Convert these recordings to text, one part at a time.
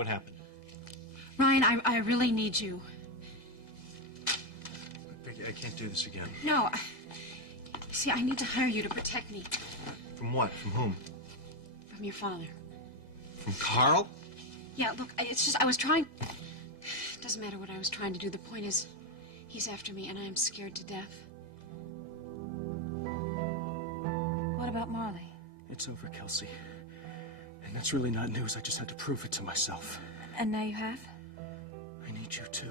What happened? Ryan, I really need you. Becky, I can't do this again. No. See, I need to hire you to protect me. From what? From whom? From your father. From Carl? Yeah, look, it's just, I was trying... It doesn't matter what I was trying to do. The point is, he's after me, and I am scared to death. What about Marley? It's over, Kelsey. And that's really not news. I just had to prove it to myself. And now you have? I need you too.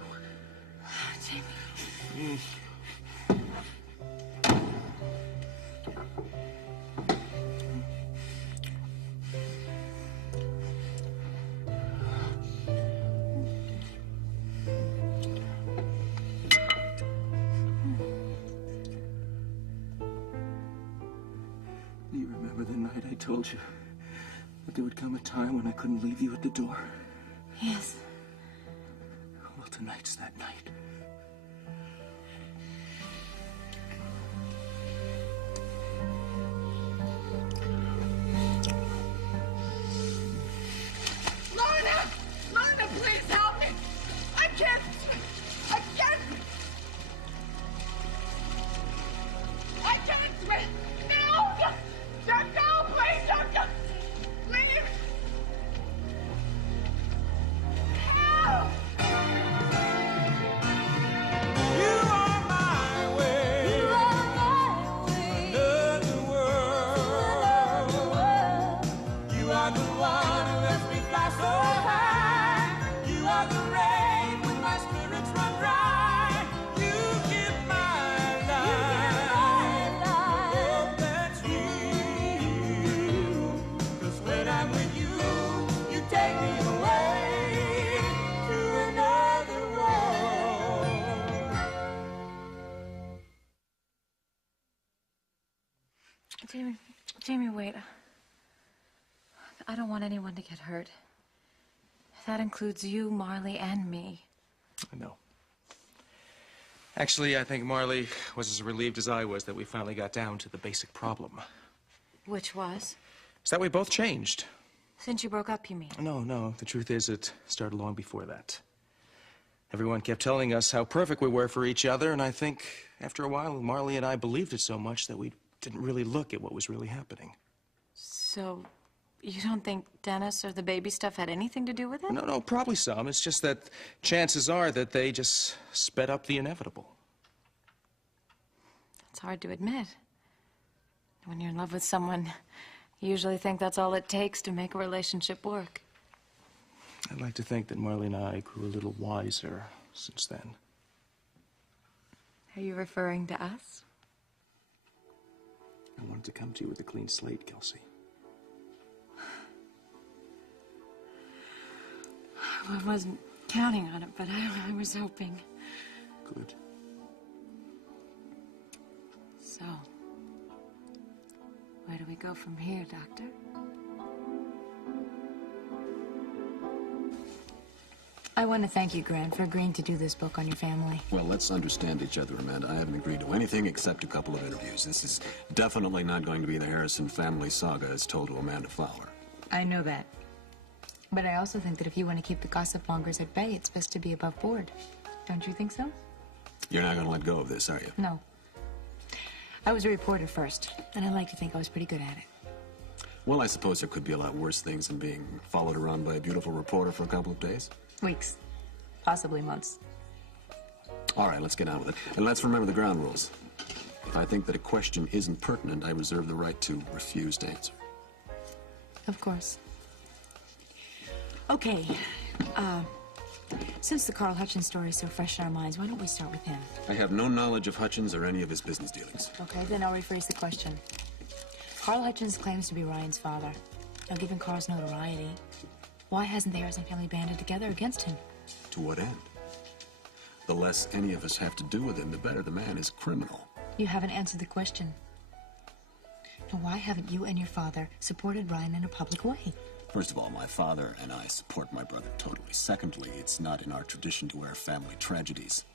Jamie. Do you remember the night I told you that there would come a time when I couldn't leave you at the door? Yes. Well, tonight's that night. Lorna! Lorna, please help me! I can't! I can't! I can't swim! No! Don't go! Please don't go! Please! Help! Jamie, wait. I don't want anyone to get hurt. That includes you, Marley, and me. I know. Actually, I think Marley was as relieved as I was that we finally got down to the basic problem. Which was? Is that we both changed. Since you broke up, you mean? No. The truth is it started long before that. Everyone kept telling us how perfect we were for each other, and I think after a while, Marley and I believed it so much that we didn't really look at what was really happening. So, you don't think Dennis or the baby stuff had anything to do with it? No, probably some. It's just that chances are that they just sped up the inevitable. It's hard to admit. When you're in love with someone, you usually think that's all it takes to make a relationship work. I'd like to think that Marley and I grew a little wiser since then. Are you referring to us? I wanted to come to you with a clean slate, Kelsey. I wasn't counting on it, but I was hoping. Good. So, where do we go from here, Doctor? I want to thank you, Grant, for agreeing to do this book on your family. Well, let's understand each other, Amanda. I haven't agreed to anything except a couple of interviews. This is definitely not going to be the Harrison family saga as told to Amanda Flower. I know that. But I also think that if you want to keep the gossip mongers at bay, it's best to be above board. Don't you think so? You're not going to let go of this, are you? No. I was a reporter first, and I like to think I was pretty good at it. Well, I suppose there could be a lot worse things than being followed around by a beautiful reporter for a couple of days. Weeks. Possibly months. All right, let's get on with it. And let's remember the ground rules. If I think that a question isn't pertinent, I reserve the right to refuse to answer. Of course. Okay. Since the Carl Hutchins story is so fresh in our minds, why don't we start with him? I have no knowledge of Hutchins or any of his business dealings. Okay, then I'll rephrase the question. Carl Hutchins claims to be Ryan's father. Now, given Carl's notoriety, why hasn't the Harrison family banded together against him? To what end? The less any of us have to do with him, the better. The man is criminal. You haven't answered the question. Now, why haven't you and your father supported Ryan in a public way? First of all, my father and I support my brother totally. Secondly, it's not in our tradition to air family tragedies.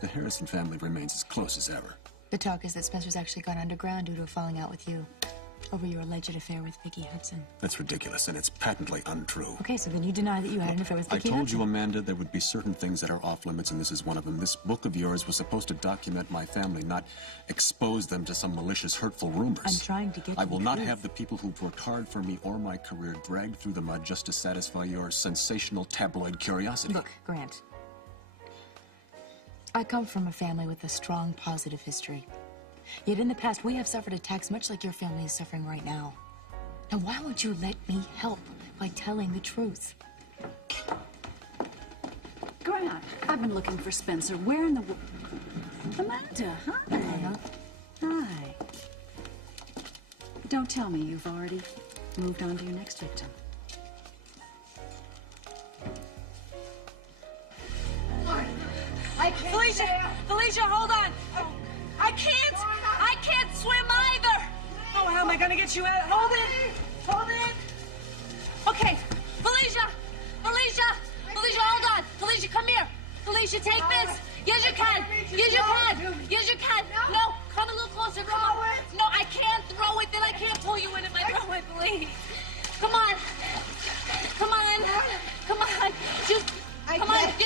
The Harrison family remains as close as ever. The talk is that Spencer's actually gone underground due to a falling out with you. over your alleged affair with Vicky Hudson. That's ridiculous, and it's patently untrue. Okay, so then you deny that you had an affair with I Vicky told Hudson. you, Amanda, there would be certain things that are off limits, and this is one of them. This book of yours was supposed to document my family, not expose them to some malicious, hurtful rumors. I'm trying to get I to will the not truth. have the people who've worked hard for me or my career dragged through the mud just to satisfy your sensational tabloid curiosity. Look, Grant. I come from a family with a strong, positive history. Yet in the past, we have suffered attacks much like your family is suffering right now. Now, why won't you let me help by telling the truth? Grant, I've been looking for Spencer. Where in the Amanda, hi. Hi. Don't tell me you've already moved on to your next victim. I can't. Felicia, hold on. I can't swim either. Oh, how am I gonna get you out? Hold it. Okay, Felicia, hold on. Felicia, come here. Felicia, take this. Yes, you can. No, come a little closer. Come on. No, I can't throw it. Then I can't pull you in if I throw it, please. Come on.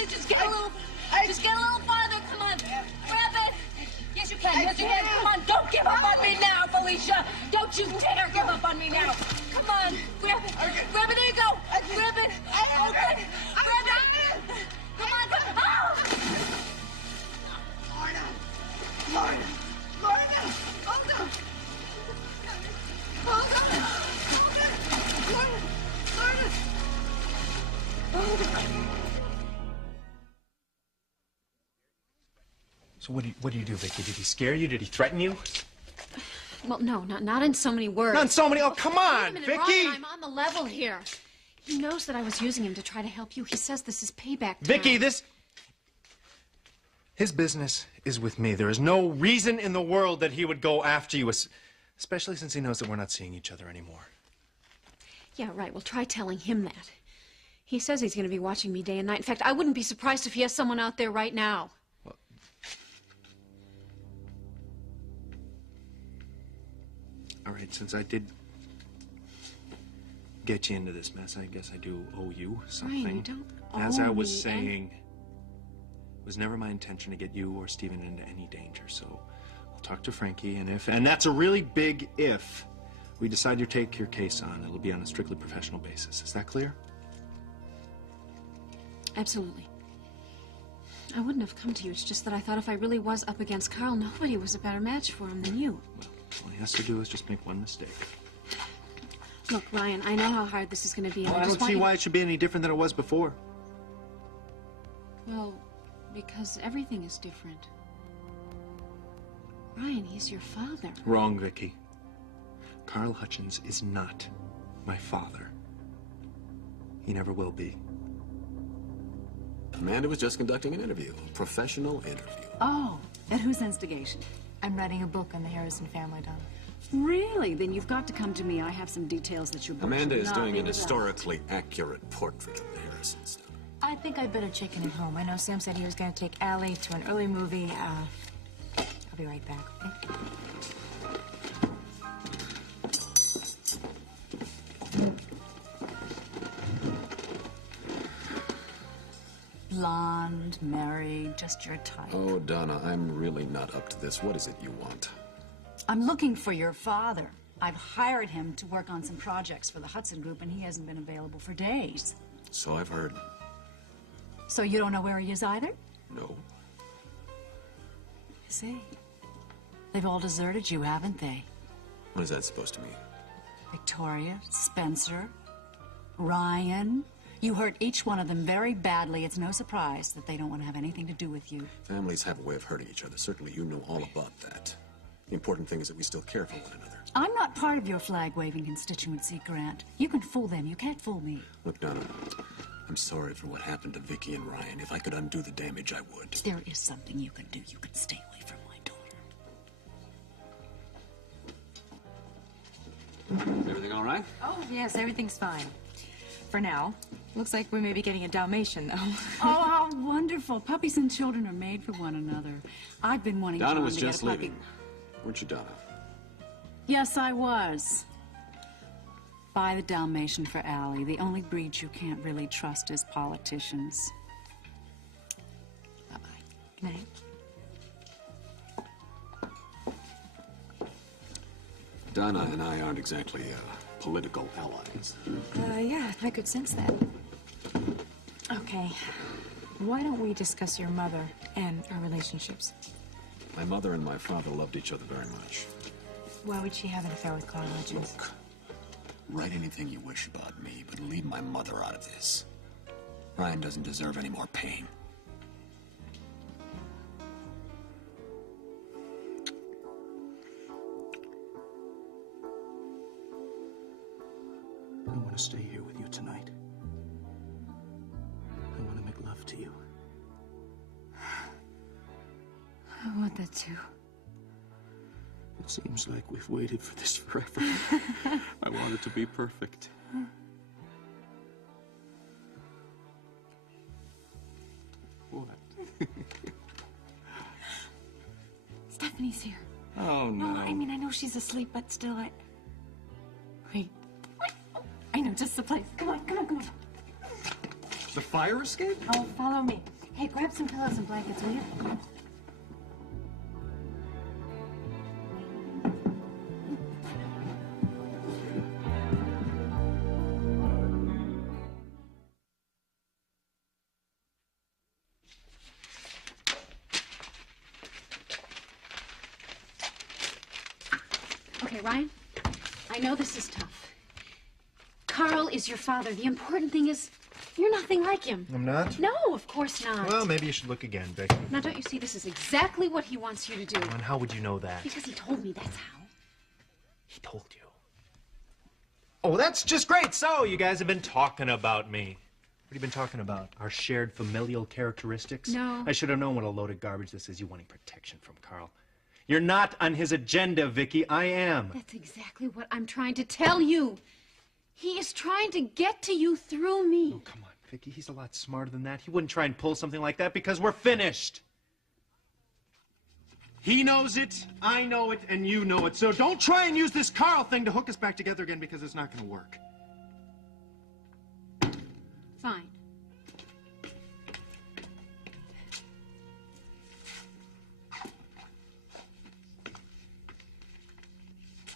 Just get a little. Just get a little farther. Come on. Grab it. Yes, you can. Come on. Don't give up on me now, Felicia. Don't you dare give up on me now. Come on. Grab it. There you go. Grab it. Okay. Grab it. Come on. Oh! Lorna! Hold on! So what do you do, Vicky? Did he scare you? Did he threaten you? Well, no, not in so many words. Not in so many. Oh, come Wait a on, minute, Vicky! Ryan, I'm on the level here. He knows that I was using him to try to help you. He says this is payback time. Vicky, his business is with me. There is no reason in the world that he would go after you, especially since he knows that we're not seeing each other anymore. Yeah, right. Well, try telling him that. He says he's going to be watching me day and night. In fact, I wouldn't be surprised if he has someone out there right now. All right, since I did get you into this mess, I guess I do owe you something. Ryan, you don't As I owe was me saying, it was never my intention to get you or Stephen into any danger, so I'll talk to Frankie, and that's a really big if, we decide to take your case on, it'll be on a strictly professional basis. Is that clear? Absolutely. I wouldn't have come to you. It's just that I thought if I really was up against Carl, nobody was a better match for him than you. Well, all he has to do is just make one mistake. Look, Ryan, I know how hard this is going to be. And Well, I don't see why it should be any different than it was before. Well, because everything is different. Ryan, he's your father. Wrong, Vicky. Carl Hutchins is not my father. He never will be. Amanda was just conducting an interview, a professional interview. Oh, at whose instigation? I'm writing a book on the Harrison family, Donna. Really? Then you've got to come to me. I have some details that your book Amanda should is not doing be an without. historically accurate portrait of the Harrisons. I think I'd better check in at home. I know Sam said he was going to take Allie to an early movie. I'll be right back, okay? Blonde, married, just your type. Oh, Donna, I'm really not up to this. What is it you want? I'm looking for your father. I've hired him to work on some projects for the Hudson Group, and he hasn't been available for days. So I've heard. So you don't know where he is either? No. I see. They've all deserted you, haven't they? What is that supposed to mean? Victoria, Spencer, Ryan. You hurt each one of them very badly. It's no surprise that they don't want to have anything to do with you. Families have a way of hurting each other. Certainly you know all about that. The important thing is that we still care for one another. I'm not part of your flag-waving constituency, Grant. You can fool them. You can't fool me. Look, Donna, I'm sorry for what happened to Vicky and Ryan. If I could undo the damage, I would. There is something you can do. You can stay away from my daughter. Everything all right? Oh, yes, everything's fine. For now. Looks like we may be getting a Dalmatian, though. Oh, how wonderful. Puppies and children are made for one another. I've been wanting Donna John was to get just a puppy. leaving. Weren't you, Donna? Yes, I was. buy the Dalmatian for Allie. The only breed you can't really trust is politicians. Bye-bye. Good night. Donna and I aren't exactly political allies. Yeah, I could sense that. Okay, why don't we discuss your mother and our relationships? My mother and my father loved each other very much. Why would she have an affair with Carl Hutchins? Look, write anything you wish about me, but leave my mother out of this. Ryan doesn't deserve any more pain. I want to stay here with you tonight. I want to make love to you. I want that too. It seems like we've waited for this forever. I want it to be perfect. What? Stephanie's here. Oh, no. No, I mean, I know she's asleep, but still, Wait. I know, just the place. Come on. The fire escape? Oh, follow me. Hey, grab some pillows and blankets, will you? Okay, Ryan, I know this is tough. Carl is your father. The important thing is you're nothing like him. I'm not? No, of course not. Well, maybe you should look again, Becky. Now, don't you see this is exactly what he wants you to do? And how would you know that? Because he told me that's how. He told you. Oh, that's just great. So, you guys have been talking about me. What have you been talking about? Our shared familial characteristics? No. I should have known what a load of garbage this is. You wanting protection from Carl. You're not on his agenda, Vicky. I am. That's exactly what I'm trying to tell you. He is trying to get to you through me. Oh, come on, Vicky. He's a lot smarter than that. He wouldn't try and pull something like that because we're finished. He knows it, I know it, and you know it. So don't try and use this Carl thing to hook us back together again because it's not going to work. Fine.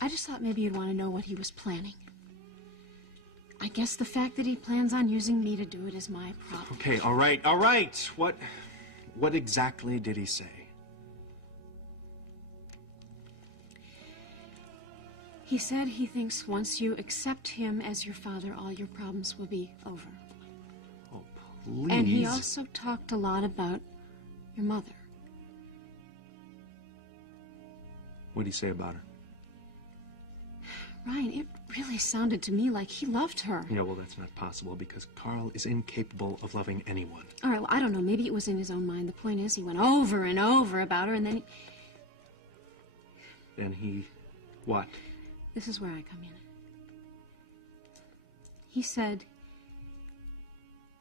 I just thought maybe you'd want to know what he was planning. I guess the fact that he plans on using me to do it is my problem. Okay, all right. What exactly did he say? He said he thinks once you accept him as your father, all your problems will be over. Oh, please. And he also talked a lot about your mother. What did he say about her? Ryan, it really sounded to me like he loved her. Yeah, well, that's not possible because Carl is incapable of loving anyone. All right, well, I don't know. Maybe it was in his own mind. The point is, he went over and over about her, and then he... Then he... what? This is where I come in. He said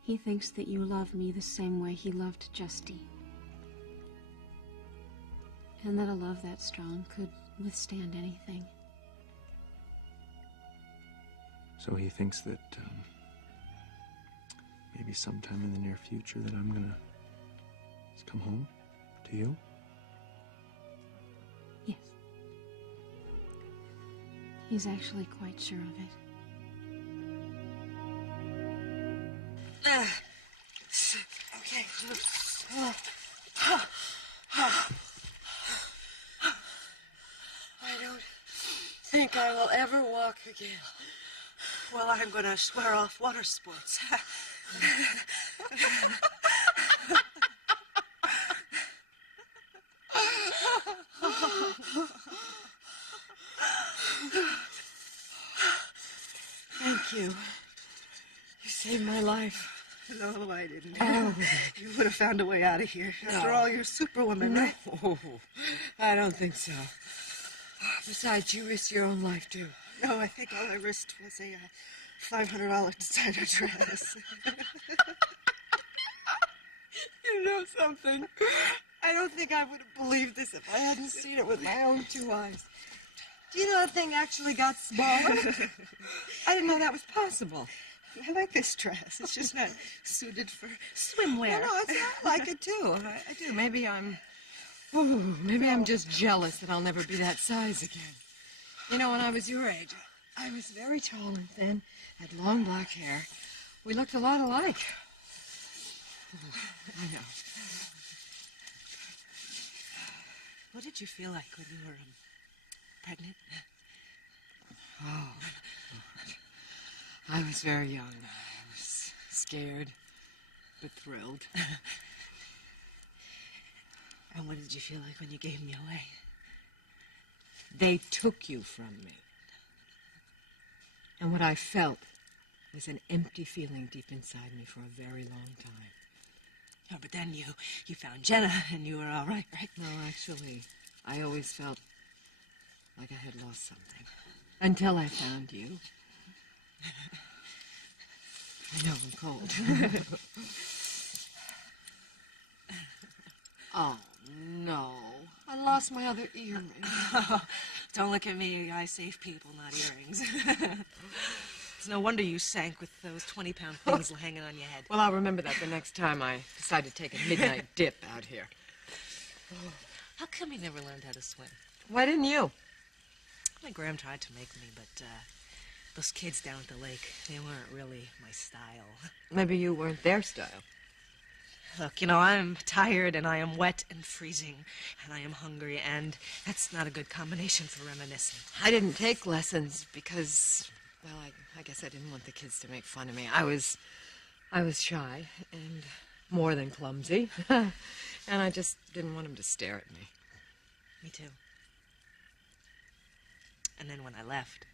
he thinks that you love me the same way he loved Justine. And that a love that strong could withstand anything. So he thinks that maybe sometime in the near future that I'm gonna just come home to you? Yes. He's actually quite sure of it. Okay. I don't think I will ever walk again. Well, I'm going to swear off water sports. Thank you. You saved my life. No, I didn't. Oh. You would have found a way out of here. After all, you're Superwoman, right? Oh, I don't think so. Besides, you risked your own life, too. No, I think all I risked was a $500 designer dress. You know something? I don't think I would have believed this if I hadn't seen it with my own two eyes. Do you know that thing actually got smaller? I didn't know that was possible. I like this dress. It's just not suited for swimwear. No, I like it too. I do. Maybe I'm just jealous that I'll never be that size again. You know, when I was your age, I was very tall and thin, had long black hair. We looked a lot alike. I know. What did you feel like when you were pregnant? Oh, I was very young. I was scared, but thrilled. And what did you feel like when you gave me away? They took you from me. And what I felt was an empty feeling deep inside me for a very long time. Oh, but then you found Jenna and you were all right, right? No, actually, I always felt like I had lost something. Until I found you. I know, I'm cold. Oh, no. I lost my other earring. Oh, don't look at me. I save people, not earrings. It's no wonder you sank with those 20-pound things hanging on your head. Well, I'll remember that the next time I decide to take a midnight dip out here. How come you never learned how to swim? Why didn't you? My Graham tried to make me, but those kids down at the lake, they weren't really my style. Maybe you weren't their style. Look, you know, I'm tired and I am wet and freezing and I am hungry, and that's not a good combination for reminiscing. I didn't take lessons because, well, I guess I didn't want the kids to make fun of me. I was shy and more than clumsy, and I just didn't want them to stare at me. Me too. And then when I left,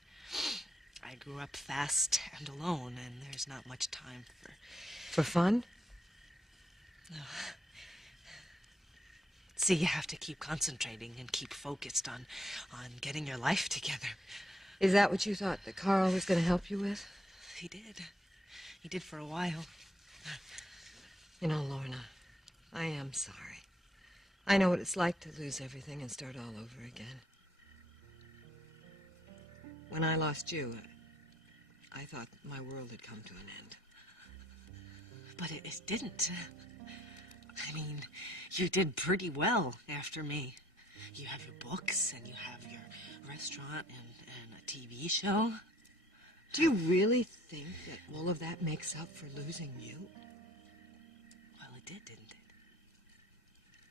I grew up fast and alone, and there's not much time for... For fun? No. See, you have to keep concentrating and keep focused on getting your life together. Is that what you thought that Carl was going to help you with? He did. He did for a while. You know, Lorna, I am sorry. I know what it's like to lose everything and start all over again. When I lost you, I thought my world had come to an end. But it didn't. I mean, you did pretty well after me. You have your books, and you have your restaurant and a TV show. Do you really think that all of that makes up for losing you? Well, it did, didn't it?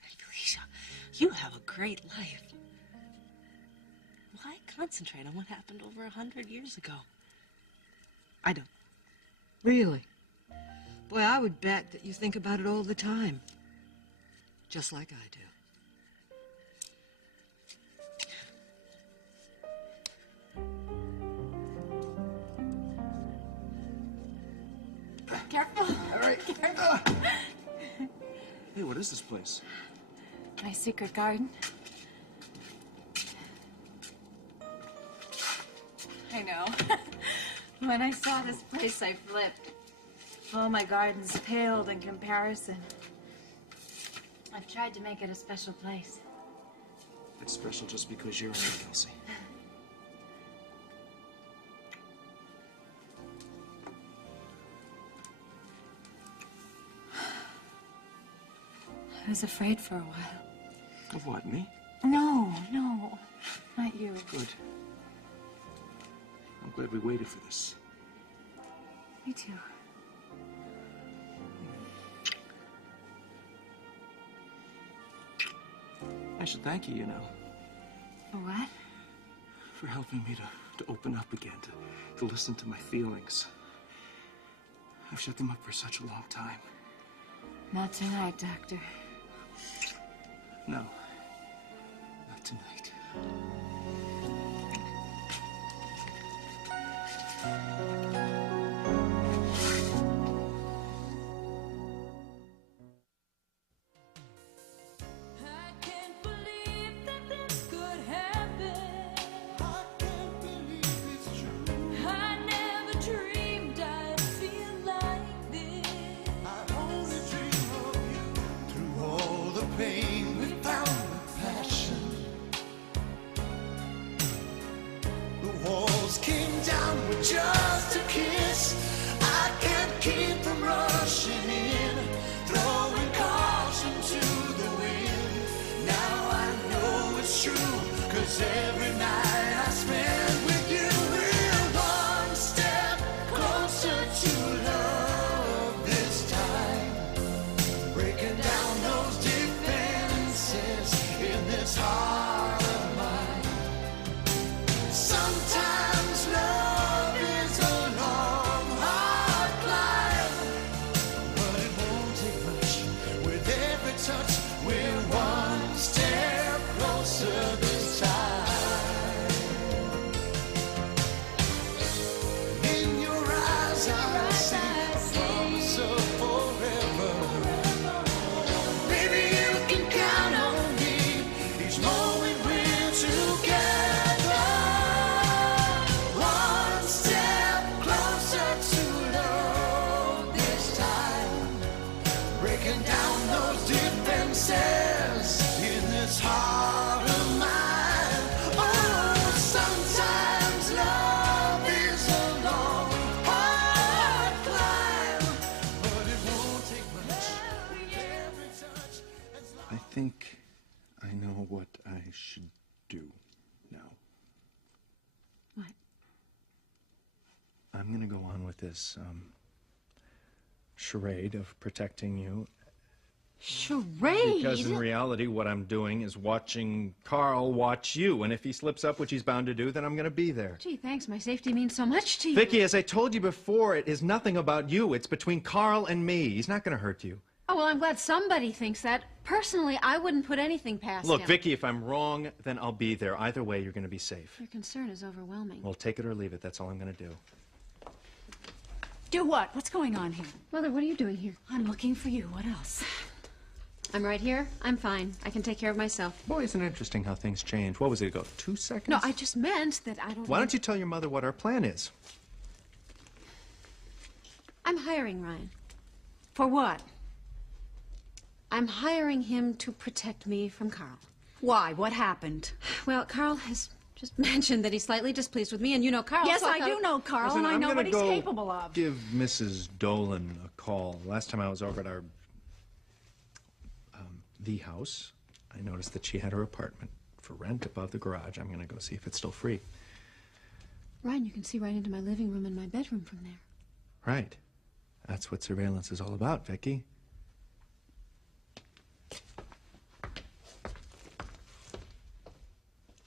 And Felicia, you have a great life. Why concentrate on what happened over 100 years ago? I don't. Really? Boy, I would bet that you think about it all the time. Just like I do. Careful. All right. Careful. Hey, what is this place? My secret garden. I know. When I saw this place, I flipped. All my gardens paled in comparison. I've tried to make it a special place. It's special just because you're here, Kelsey. I was afraid for a while. Of what, me? No, not you. Good. I'm glad we waited for this. Me too. I should thank you, you know. For what? For helping me to open up again, to listen to my feelings. I've shut them up for such a long time. Not tonight, Doctor. No. Not tonight. together, one step closer to love this time, breaking down those defenses in this heart of mine. Oh, sometimes love is a long, hard climb, but it won't take much with every touch. I think I know what I should do now. What? I'm gonna go on with this charade of protecting you. Charade? Because in reality, what I'm doing is watching Carl watch you, and if he slips up, which he's bound to do, then I'm going to be there. Gee, thanks. My safety means so much to you. Vicky, as I told you before, it is nothing about you. It's between Carl and me. He's not going to hurt you. Oh, well, I'm glad somebody thinks that. Personally, I wouldn't put anything past Look, him. Vicky, if I'm wrong, then I'll be there. Either way, you're going to be safe. Your concern is overwhelming. Well, take it or leave it. That's all I'm going to do. Do what? What's going on here? Mother, what are you doing here? I'm looking for you. What else? I'm right here. I'm fine. I can take care of myself. Boy, isn't it interesting how things change. What was it ago? 2 seconds? No, I just meant that I don't... Why don't you tell your mother what our plan is? I'm hiring Ryan. For what? I'm hiring him to protect me from Carl. Why? What happened? Well, Carl has just mentioned that he's slightly displeased with me, and you know Carl... Yes, so I do know Carl, Listen, and I I'm know gonna what he's go capable of. Give Mrs. Dolan a call. Last time I was over at our the house, I noticed that she had her apartment for rent above the garage. I'm going to go see if it's still free. Ryan, you can see right into my living room and my bedroom from there. Right. That's what surveillance is all about, Vicky.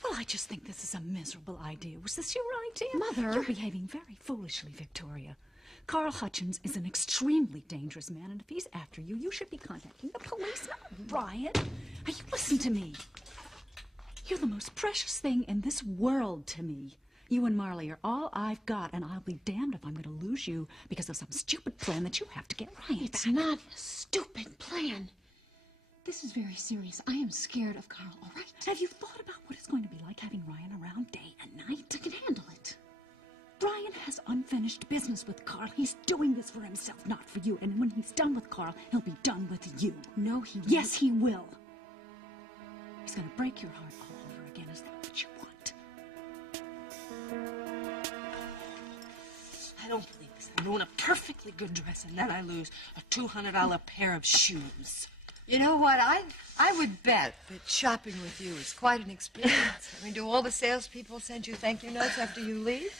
Well, I just think this is a miserable idea. Was this your idea? Mother. You're behaving very foolishly, Victoria. Carl Hutchins is an extremely dangerous man, and if he's after you, you should be contacting the police, not Ryan. Now, you listen to me. You're the most precious thing in this world to me. You and Marley are all I've got, and I'll be damned if I'm going to lose you because of some stupid plan that you have to get Ryan It's back. not a stupid plan. This is very serious. I am scared of Carl, all right? Have you thought about what it's going to be like having Ryan around day and night? I can handle it. Ryan has unfinished business with Carl. He's doing this for himself, not for you. And when he's done with Carl, he'll be done with you. No, he won't. Yes, he will. He's going to break your heart all over again. Is that what you want? I don't believe this. I ruin a perfectly good dress, and then I lose a $200 pair of shoes. You know what? I would bet that shopping with you is quite an experience. I mean, do all the salespeople send you thank you notes after you leave?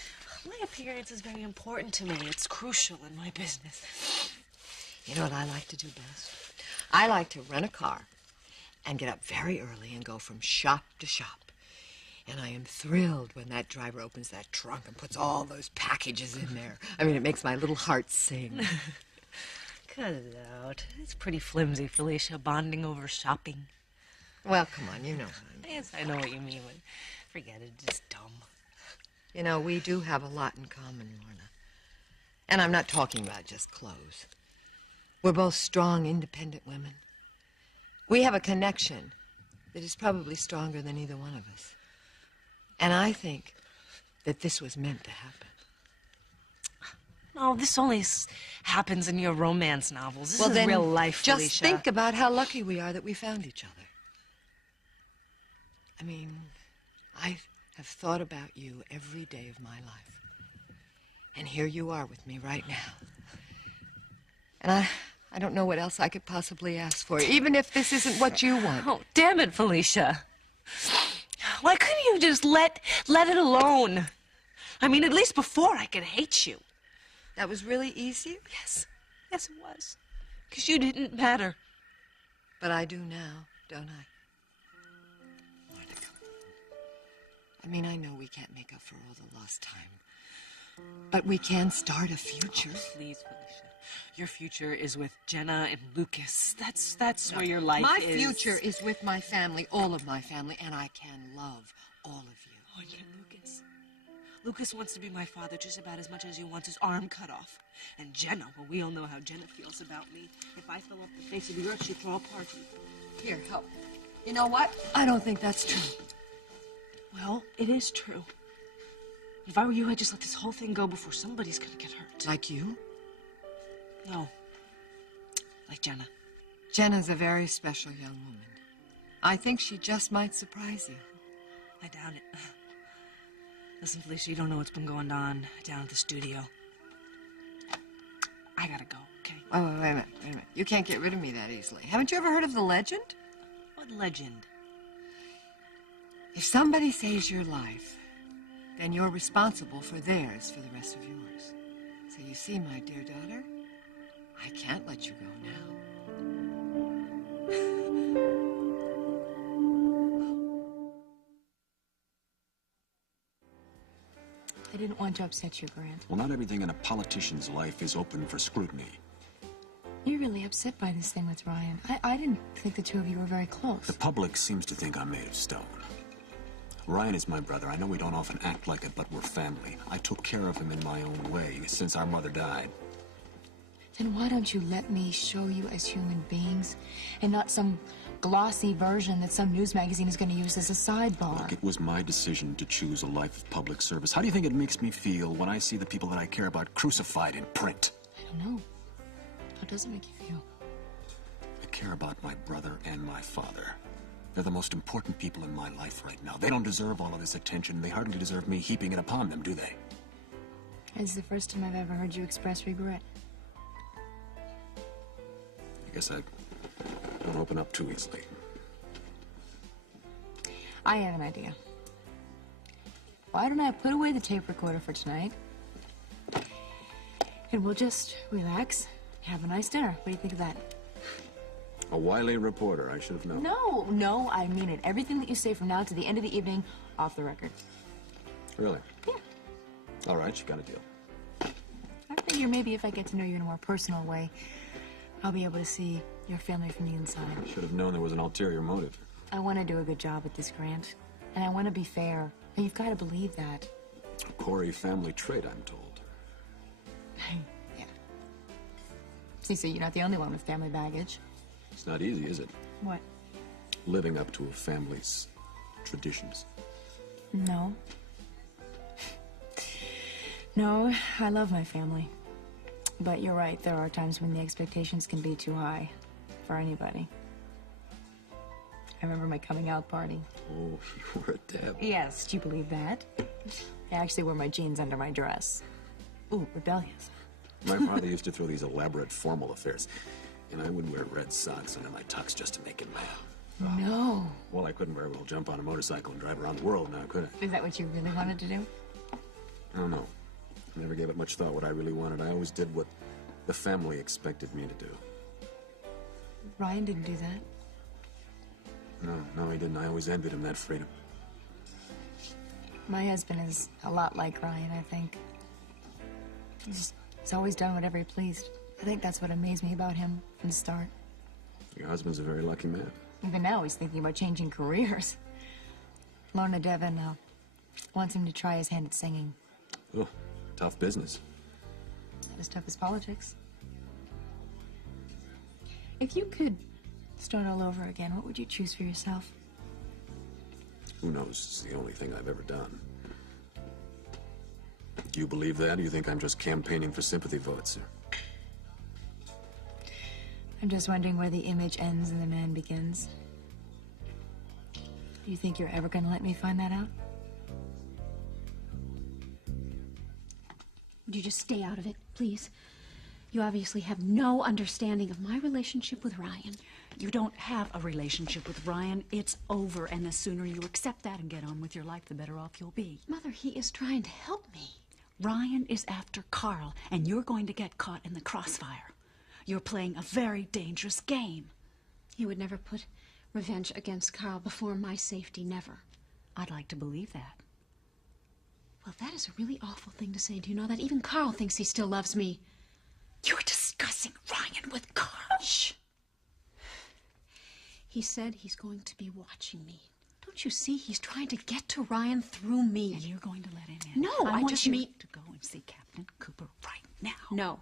My appearance is very important to me. It's crucial in my business. You know what I like to do best? I like to rent a car and get up very early and go from shop to shop. And I am thrilled when that driver opens that trunk and puts all those packages in there. I mean, it makes my little heart sing. Cut it out. It's pretty flimsy, Felicia, bonding over shopping. Well, come on, you know. Yes, I know what you mean. Forget it. It's dumb. You know, we do have a lot in common, Lorna. And I'm not talking about just clothes. We're both strong, independent women. We have a connection that is probably stronger than either one of us. And I think that this was meant to happen. No, this only happens in your romance novels. This Well, is then, real life, just Felicia. think about how lucky we are that we found each other. I mean, I have thought about you every day of my life. And here you are with me right now. And I don't know what else I could possibly ask for, even if this isn't what you want. Oh, damn it, Felicia. Why couldn't you just let it alone? I mean, at least before I could hate you. That was really easy? Yes. Yes, it was. Because you didn't matter. But I do now, don't I? I mean, I know we can't make up for all the lost time. But we can start a future. Please, Felicia. Your future is with Jenna and Lucas. That's where your life My is. future is with my family, all of my family, and I can love all of you. Oh, yeah, Lucas. Lucas wants to be my father just about as much as he wants his arm cut off. And Jenna, well, we all know how Jenna feels about me. If I fell off the face of the earth, she'd throw a party. Here, help. You know what? I don't think that's true. Well, it is true. If I were you, I'd just let this whole thing go before somebody's gonna get hurt. Like you? No. Like Jenna. Jenna's a very special young woman. I think she just might surprise you. I doubt it. Listen, Felicia, you don't know what's been going on down at the studio. I gotta go, okay? Oh, wait a minute. You can't get rid of me that easily. Haven't you ever heard of the legend? What legend? If somebody saves your life, then you're responsible for theirs for the rest of yours. So you see, my dear daughter, I can't let you go now. I didn't want to upset you, Grant. Well, not everything in a politician's life is open for scrutiny. You're really upset by this thing with Ryan. I didn't think the two of you were very close. The public seems to think I'm made of stone. Ryan is my brother. I know we don't often act like it, but we're family. I took care of him in my own way since our mother died. Then why don't you let me show you as human beings and not some glossy version that some news magazine is going to use as a sidebar? Look, it was my decision to choose a life of public service. How do you think it makes me feel when I see the people that I care about crucified in print? I don't know. How does it make you feel? I care about my brother and my father. They're the most important people in my life right now. They don't deserve all of this attention. They hardly deserve me heaping it upon them, do they? This is the first time I've ever heard you express regret. I guess I don't open up too easily. I have an idea. Why don't I put away the tape recorder for tonight? And we'll just relax, have a nice dinner. What do you think of that? A wily reporter, I should have known. No, I mean it. Everything that you say from now to the end of the evening, off the record. Really? Yeah. All right, you got a deal. I figure maybe if I get to know you in a more personal way, I'll be able to see your family from the inside. I should have known there was an ulterior motive. I want to do a good job at this, Grant. And I want to be fair. And you've got to believe that. A Corey family trait, I'm told. Yeah. See, so you're not the only one with family baggage. It's not easy, is it? What? Living up to a family's traditions. No. No, I love my family. But you're right, there are times when the expectations can be too high for anybody. I remember my coming out party. Oh, you were a dab. Yes, do you believe that? I actually wore my jeans under my dress. Ooh, rebellious. My father used to throw these elaborate formal affairs, and I would wear red socks under my tux just to make him mad. No. Well, I couldn't very well jump on a motorcycle and drive around the world now, could I? Is that what you really wanted to do? I don't know. I never gave it much thought what I really wanted. I always did what the family expected me to do. Ryan didn't do that. No, he didn't. I always envied him that freedom. My husband is a lot like Ryan, I think. He's always done whatever he pleased. I think that's what amazed me about him from the start. Your husband's a very lucky man. Even now, he's thinking about changing careers. Lorna Devon wants him to try his hand at singing. Oh, tough business. Not as tough as politics. If you could start all over again, what would you choose for yourself? Who knows? It's the only thing I've ever done. Do you believe that, or do you think I'm just campaigning for sympathy votes? I'm just wondering where the image ends and the man begins. Do you think you're ever going to let me find that out? Would you just stay out of it, please? You obviously have no understanding of my relationship with Ryan. You don't have a relationship with Ryan. It's over, and the sooner you accept that and get on with your life, the better off you'll be. Mother, he is trying to help me. Ryan is after Carl, and you're going to get caught in the crossfire. You're playing a very dangerous game. He would never put revenge against Carl before my safety, never. I'd like to believe that. Well, that is a really awful thing to say. Do you know that? Even Carl thinks he still loves me. You're discussing Ryan with Carl. Shh. He said he's going to be watching me. Don't you see? He's trying to get to Ryan through me. And you're going to let him in? No, I want just you need to go and see Captain Cooper right now. No.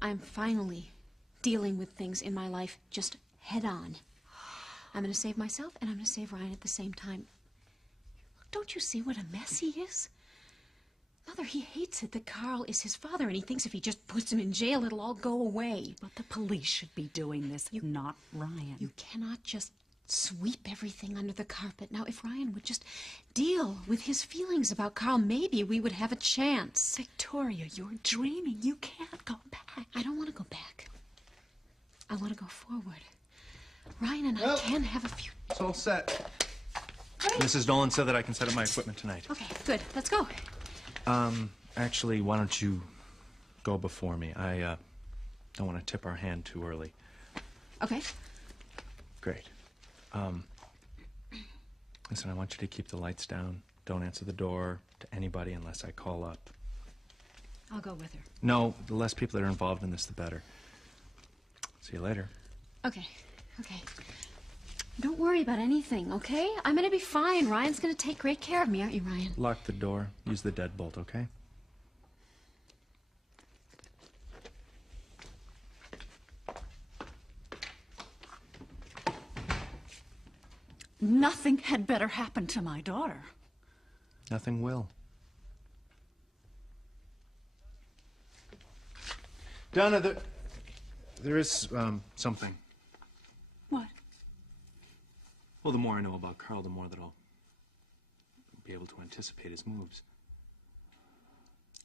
I'm finally dealing with things in my life just head on. I'm going to save myself and I'm going to save Ryan at the same time. Don't you see what a mess he is? Mother, he hates it that Carl is his father, and he thinks if he just puts him in jail, it'll all go away. But the police should be doing this, not Ryan. You cannot just sweep everything under the carpet. Now, if Ryan would just deal with his feelings about Carl, maybe we would have a chance. Victoria, you're dreaming. You can't go back. I don't want to go back. I want to go forward. Ryan and I can have a few... It's all set. Great. Mrs. Nolan said that I can set up my equipment tonight. Okay, good. Let's go. Actually, why don't you go before me? I, don't want to tip our hand too early. Okay. Great. Listen, I want you to keep the lights down. Don't answer the door to anybody unless I call up. I'll go with her. No, the less people that are involved in this, the better. See you later. Okay, okay. Don't worry about anything, okay? I'm gonna be fine. Ryan's gonna take great care of me, aren't you, Ryan? Lock the door. Use the deadbolt, okay? Nothing had better happen to my daughter. Nothing will. Donna, there is, something. What? Well, the more I know about Carl, the more that I'll be able to anticipate his moves.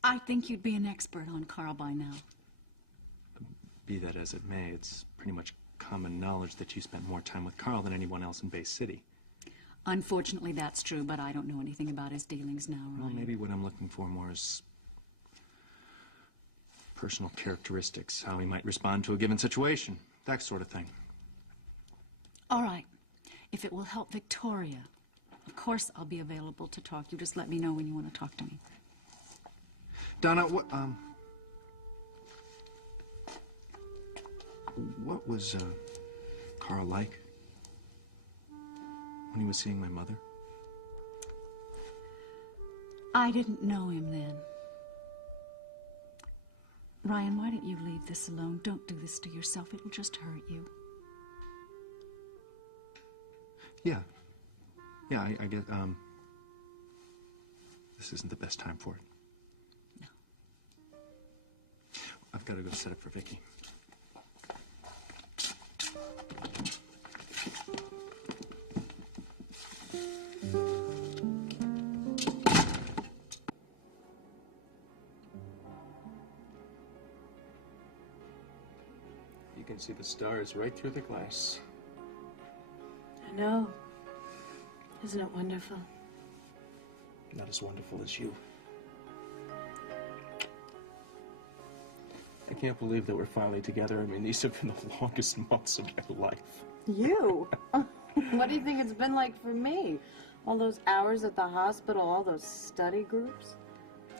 I think you'd be an expert on Carl by now. Be that as it may, it's pretty much common knowledge that you spent more time with Carl than anyone else in Bay City. Unfortunately, that's true, but I don't know anything about his dealings now, Ryan. Well, maybe what I'm looking for more is personal characteristics, how he might respond to a given situation, that sort of thing. All right. If it will help Victoria, of course I'll be available to talk. You just let me know when you want to talk to me. Donna, what was, Carl like when he was seeing my mother? I didn't know him then. Ryan, why don't you leave this alone? Don't do this to yourself. It'll just hurt you. Yeah. Yeah, I get, this isn't the best time for it. No. I've got to go set up for Vicky. You can see the stars right through the glass. I know. Isn't it wonderful? Not as wonderful as you. I can't believe that we're finally together. I mean, these have been the longest months of my life. You? What do you think it's been like for me? All those hours at the hospital, all those study groups?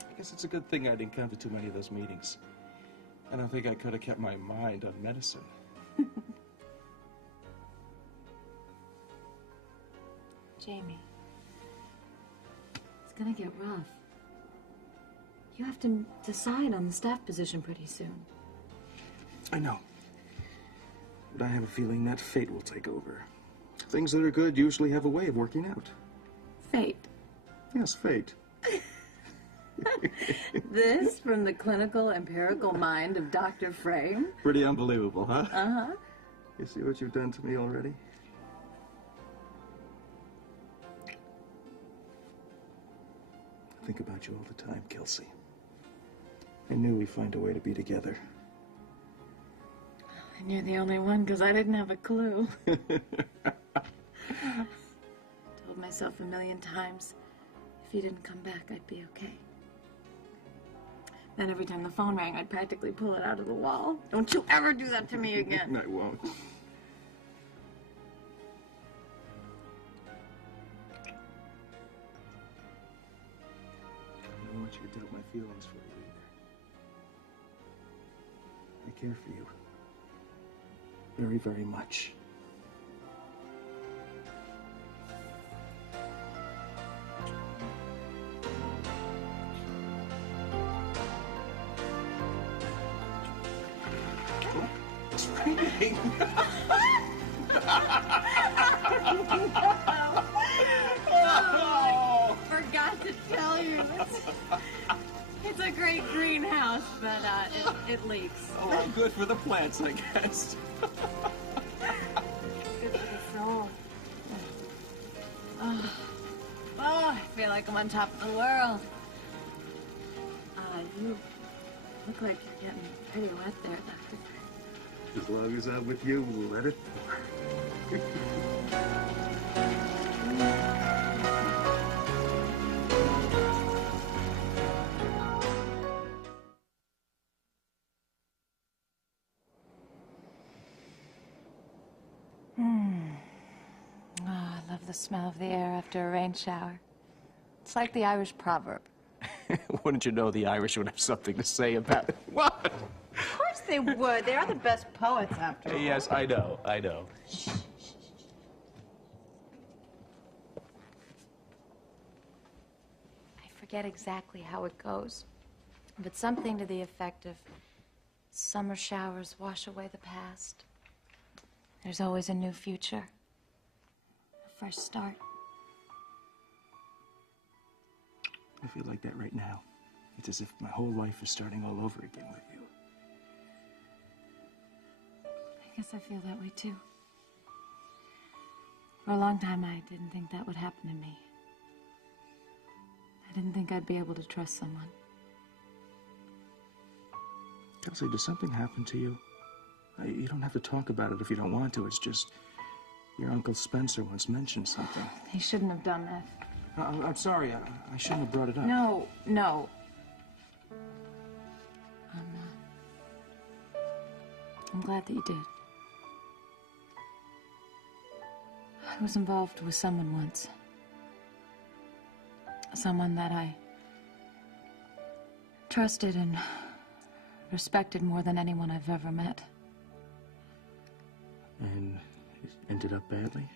I guess it's a good thing I didn't come to too many of those meetings. I don't think I could have kept my mind on medicine. Jamie, it's gonna get rough. You have to decide on the staff position pretty soon. I know. But I have a feeling that fate will take over. Things that are good usually have a way of working out. Fate. Yes, fate. This from the clinical, empirical mind of Dr. Frame? Pretty unbelievable, huh? Uh-huh. You see what you've done to me already? I think about you all the time, Kelsey. I knew we'd find a way to be together. And you're the only one, because I didn't have a clue. Told myself a million times, if you didn't come back, I'd be okay. Then every time the phone rang, I'd practically pull it out of the wall. Don't you ever do that to me again. I won't. I don't want you to doubt my feelings for you either. I care for you. Very, very much. Oh, it's raining. Oh. but it leaks. Oh, good for the plants, I guess. Good for the soul. Oh, I feel like I'm on top of the world. You look like you're getting pretty wet there, Doctor. As long as I'm with you, we'll let it pour. Oh, I love the smell of the air after a rain shower. It's like the Irish proverb. Wouldn't you know the Irish would have something to say about it? What? Of course they would. They are the best poets, after all. Yes, I know, I know. I forget exactly how it goes, but something to the effect of summer showers wash away the past. There's always a new future, a fresh start. I feel like that right now. It's as if my whole life is starting all over again with you. I guess I feel that way too. For a long time, I didn't think that would happen to me. I didn't think I'd be able to trust someone. Kelsey, does something happen to you? You don't have to talk about it if you don't want to. It's just your Uncle Spencer once mentioned something. He shouldn't have done that. I'm sorry. I shouldn't have brought it up. No. I'm glad that you did. I was involved with someone once. Someone that I trusted and respected more than anyone I've ever met. And it ended up badly?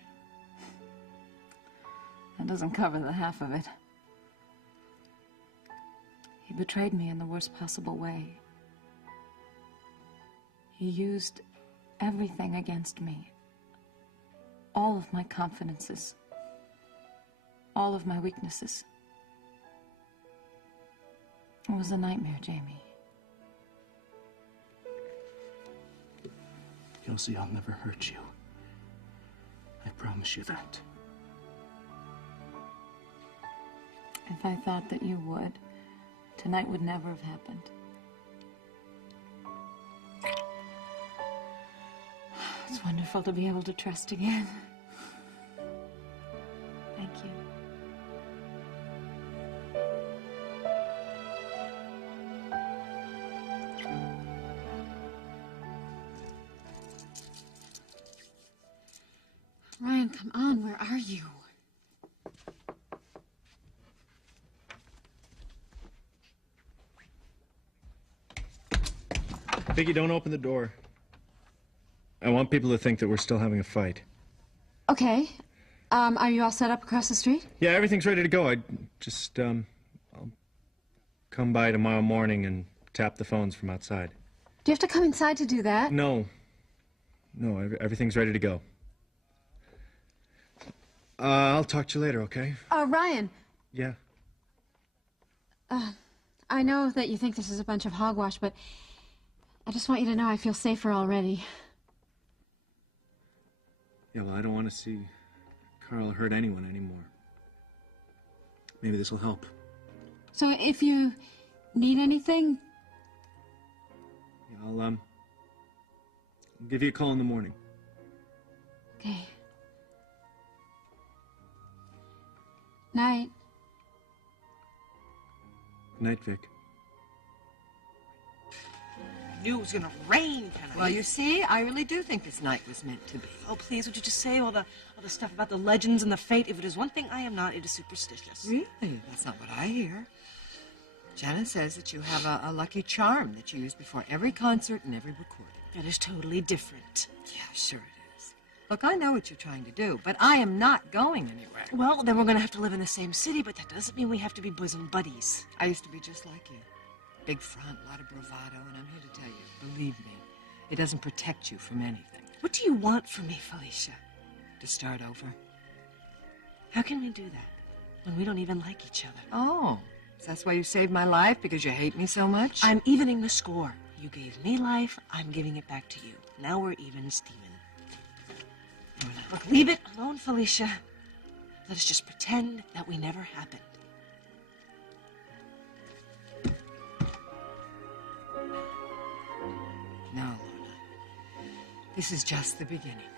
That doesn't cover the half of it. He betrayed me in the worst possible way. He used everything against me. All of my confidences. All of my weaknesses. It was a nightmare, Jamie. Kelsey, I'll never hurt you. I promise you that. If I thought that you would, tonight would never have happened. It's wonderful to be able to trust again. Thank you. Ryan, come on, where are you? Vicky, don't open the door. I want people to think that we're still having a fight. Okay. Are you all set up across the street? Yeah, everything's ready to go. I'll come by tomorrow morning and tap the phones from outside. Do you have to come inside to do that? No, everything's ready to go. I'll talk to you later, okay? Ryan. Yeah. I know that you think this is a bunch of hogwash, but I just want you to know I feel safer already. Yeah, well, I don't want to see Carl hurt anyone anymore. Maybe this will help. So if you need anything... Yeah, I'll give you a call in the morning. Okay. Night. Night, Vic. I knew it was gonna rain tonight. Well, you see, I really do think this night was meant to be. Oh, please, would you just say all the stuff about the legends and the fate? If it is one thing I am not, it is superstitious. Really? That's not what I hear. Janet says that you have a lucky charm that you use before every concert and every recording. That is totally different. Yeah, sure it is. Look, I know what you're trying to do, but I am not going anywhere. Well, then we're gonna have to live in the same city, but that doesn't mean we have to be bosom buddies. I used to be just like you. Big front, a lot of bravado, and I'm here to tell you, believe me, it doesn't protect you from anything. What do you want from me, Felicia? To start over. How can we do that when we don't even like each other? Oh, Is that why you saved my life? Because you hate me so much? I'm evening the score. You gave me life, I'm giving it back to you. Now we're even, Stephen. Look, leave it alone, Felicia. Let us just pretend that we never happened. No, Luna. This is just the beginning.